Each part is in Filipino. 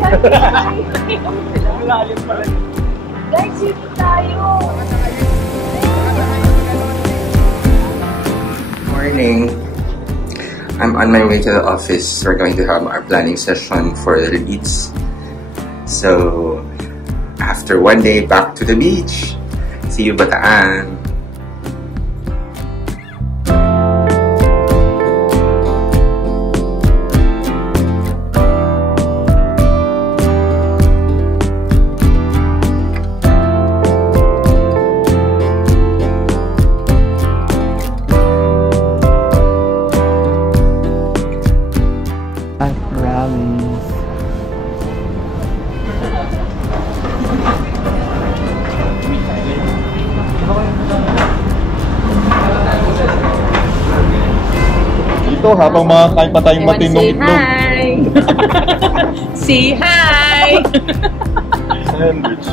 malalim. Malalim pala. Guys, dito tayo. Morning. I'm on my way to the office. We're going to have our planning session for the leads. So, after one day, back to the beach. See you, Bataan. Habang makakain pa tayong matinong itlog. Say hi! Sandwich.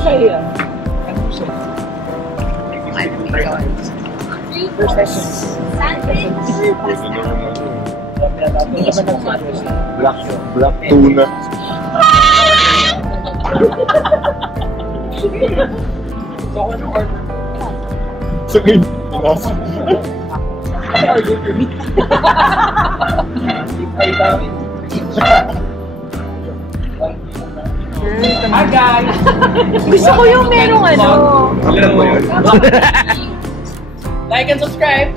Black tuna. Sige, pinasa. Hi guys! Gusto ko yung merong ano. Like and subscribe!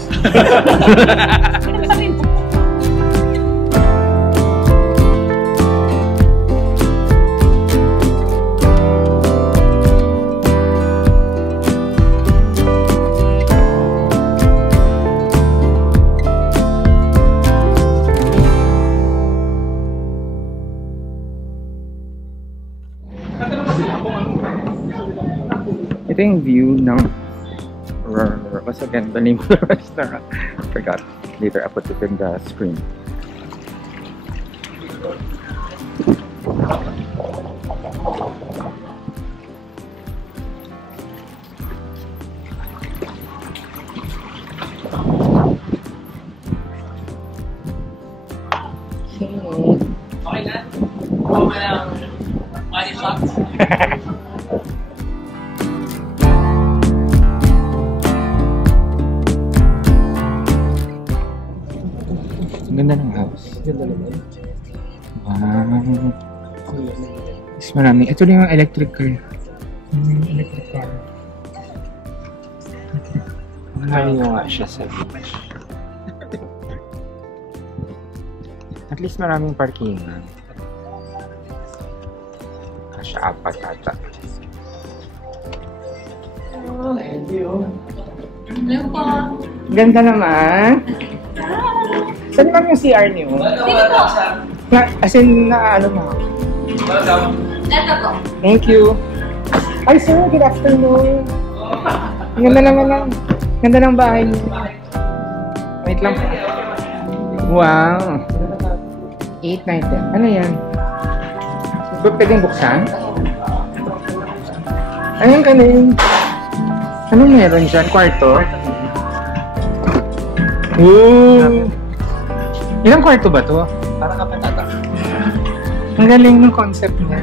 Ito yung view ng what's again the name of the restaurant? I forgot. Later I put it in the screen. Okay na? Huwag ka lang money shots. Ang ganda ng house. Ganda naman. Wow. Mas marami. Ito rin yung electric car. Electric car. Mahal nyo nga siya sa beach. At least maraming parkingan. Kasya apat ata. Thank you. Ayun po. Ganda naman. Saan naman yung CR niyo? Dito. As in, ano mo? Ito po. Thank you. Ay, sir, good afternoon. Ang ganda naman lang. Ganda ng bahay niyo. Wait lang. Wow. 8, 9, 10. Ano yan? Pwedeng buksan? Ayun ka na yun. Anong meron dyan? Kwarto? Ooh! Ilang kwarto ba to? Parang kapatata. Ang galing ng concept niya.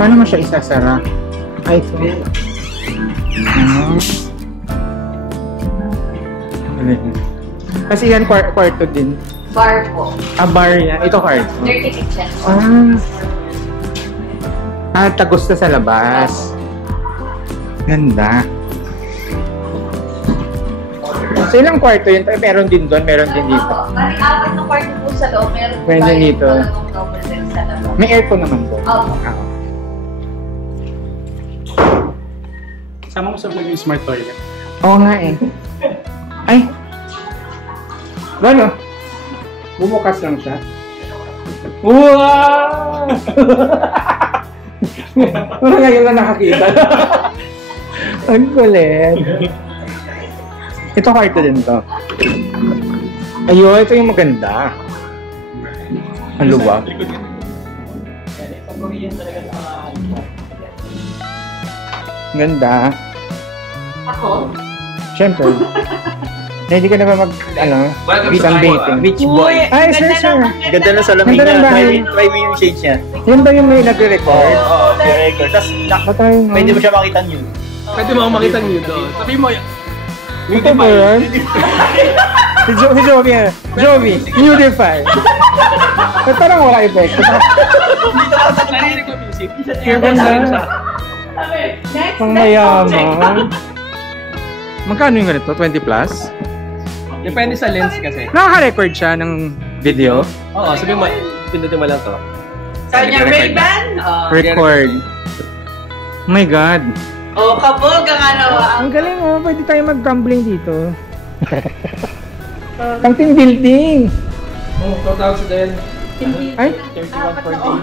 Paano mo siya isasara? Ay, ito. Kasi yan kwarto din. Bar po. Bar yan. Ito kwarto. Dirty kitchen. Tagos na sa labas. Ganda. So ilang kwarto yun? Meron din doon, meron din dito. Balik apat na kwarto po sa loob. Meron din dito. Dalawang double bed sa labas. May aircon naman doon. Opo. Sama mo sa vlog yung smart toilet. Oo nga eh. Ay! Gano? Bumukas lang siya. Wow! Parang ngayon na nakakita. Ang kulit. Ito kwarto din to. Ayun, ito yung maganda. Ang luwag. Ganda. Ako? Siyempre. Ready ka na ba mag, beat and dating? Beach boy. Ay, sir. Ganda ng salamin Ganda ng niya. bahay. Try mo yung shades niya. Yan ba yung may nagre-record? Oo, record. Tapos, pwede mo siya makita nude. Pwede mo makita niyo doon. Sabi mo, Ito ba yan? Si Jovi yan. Jovi, Nudify. Parang wala effect. narinig ko music. Ang ganda. Pang mayaman. Magkano yung ganito? 20 plus? Depende sa lens kasi. Nakaka-record siya ng video? Oo, sabi mo, pindutin mo lang to. Sabi niya, Ray-Ban? Record. Oh my God. Oh, kabog ang ano. Ang galing oh. Pwede tayo mag-tumbling dito. Pang team building. Oh, 2,000 din. Ay, 31 per day.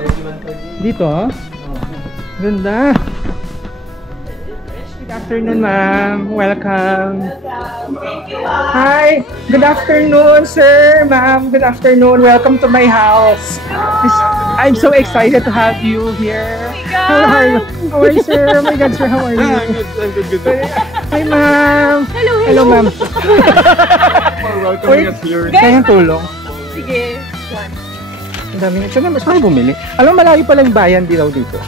31 per day. dito oh. Ganda. Good afternoon, ma'am. Welcome. Hi. Good afternoon, sir, ma'am. Good afternoon. Welcome to my house. I'm so excited to have you here. How are you? How are you, sir? Oh my God, sir. How are you? I'm good. Hi, ma'am. Hello, ma'am. For welcoming us here. Kaya tulong. Sige. Ang dami na. Siya naman, saan bumili? Alam mo, malayo pala yung bayan di daw dito.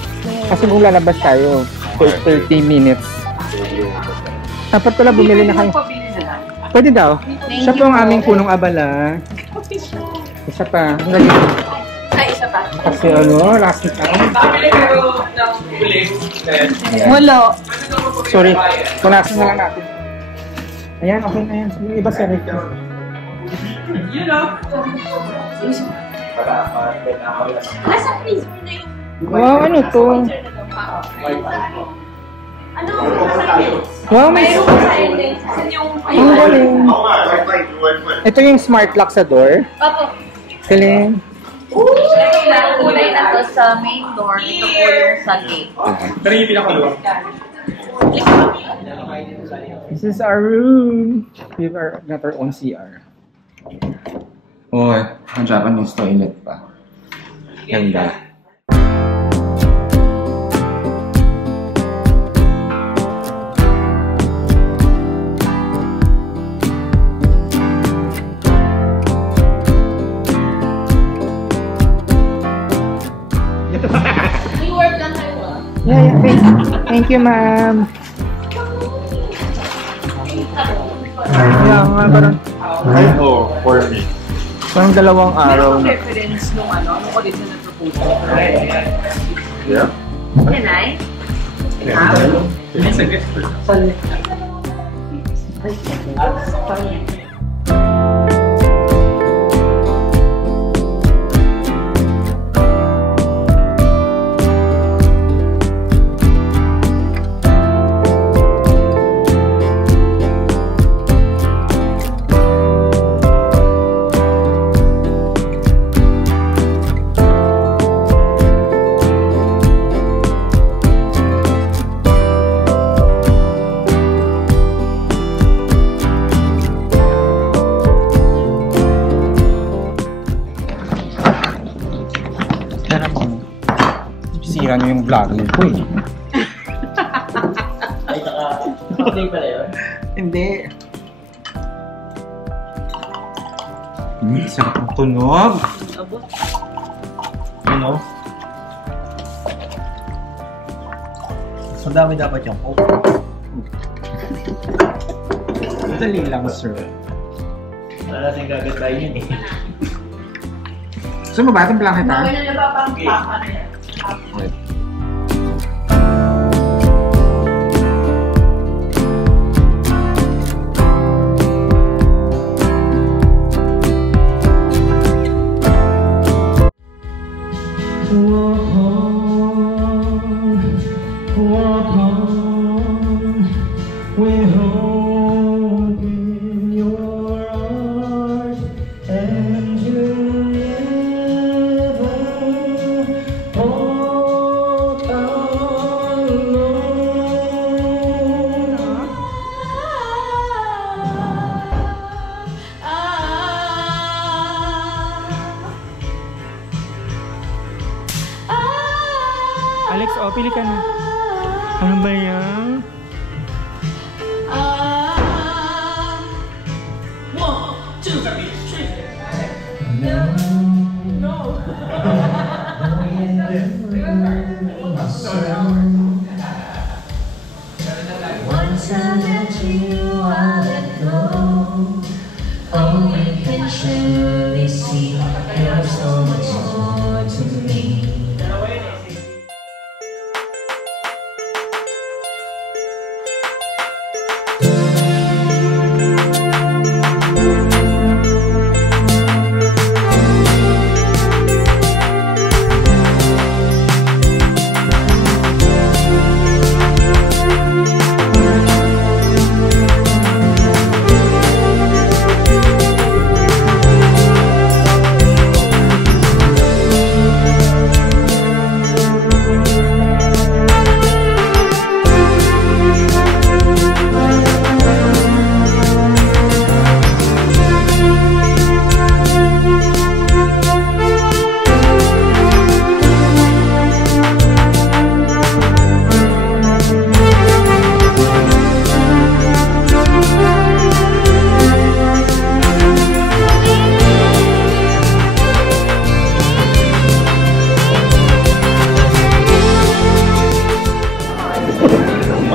Kasi kung lalabas tayo, 30 minutes. Dapat pala bumili na kayo. Pwede daw. Siya po ang aming punong abala. Isa pa. Ang galing. Ay, isa pa. Kasi last week ako. Pabili kayo ng uling. Wala. Sorry. Punasan na lang natin. Ayan, okay na yan. Yung iba sa ref. You know. Nasa freezer na yung... Wow, ano to? Ano? Wow, may... Mayroon sa ending. Saan yung... Ang galing. Ito yung smart lock sa door. Opo. Galing. Ito lang, kulay na to sa main door. Ito po yung sa gate. Pero yung pinakaluwag. This is our room. We have got our own CR. Oh, ang Japanese toilet pa. Ganda. May work lang kayo ah. Yeah. Thank you, ma'am. Yeah, nga, parang For me. parang dalawang araw na. Reference nung ano, nung original proposal. Yeah. Yan ay? It's a gift for Sira niyo yung vlogger ko eh. Ay, naka-play pala yun. Hindi. Sarap ang tunog. Ano? So dami dapat yung coke. Dali lang, sir. Wala natin gagatayin yun eh. So, mabatang lang kita? Bawal na napapangpakan niya. Walk on, we're home in your arms, and you'll never walk alone. Alex, pili ka na. Ano ba yan? 2, 3. Once I let you, I let go. Oh, you can surely see you're so much more to me.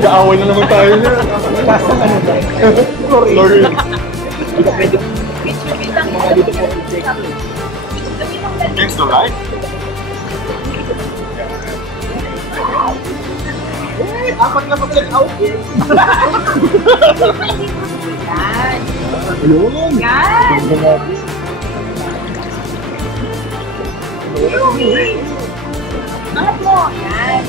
Mag-aaway na naman tayo niya. Lord. Thanks to right? Apat na pag-out eh. Yan. Yan. Angat mo. Yan.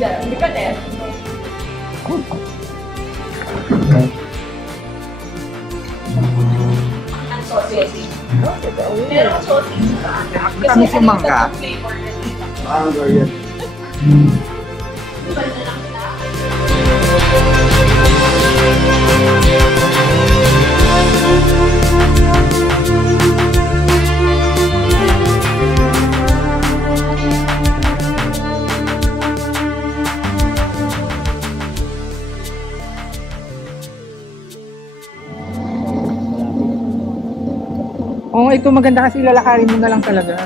Hindi ka din. Ang sausage. Pero ang sausage ka. Kami si Mangga. Ah, ganyan. Oo, ito maganda kasi lalakarin mo na lang talaga.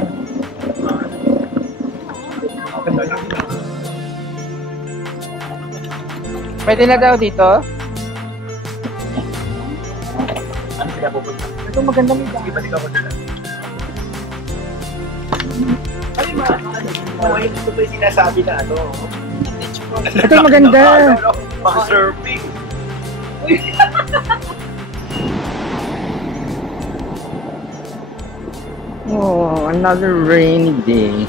Pwede na daw dito? Ano sila pupunta? Ito maganda may Sige, balik ako dyan. Ay, ito ba yung sinasabi na ano? Ito maganda. Mga surfing. Oh, another rainy day.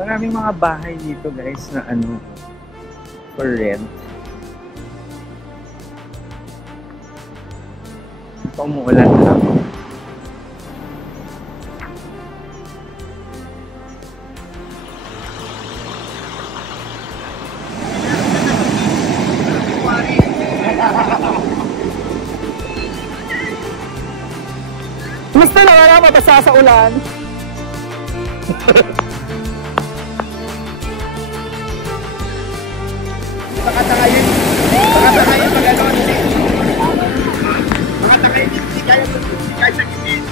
Maraming mga bahay dito guys na ano for rent. Ito umuulan na. Basta na wala mabasa sa ulan. Makatakayin pag-ano nila. Makatakayin hindi kaya sa gilid.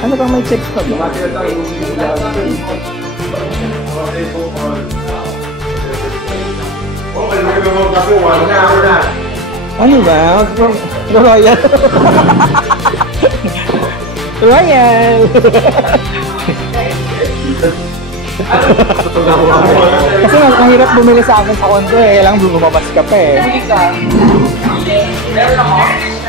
Ano bang may checks pa ba? Ano ba? Royal. Royal. Kasi mahirap bumili sa akin sa kondo eh. Kailangan lumabas ka pa eh. Meron ako.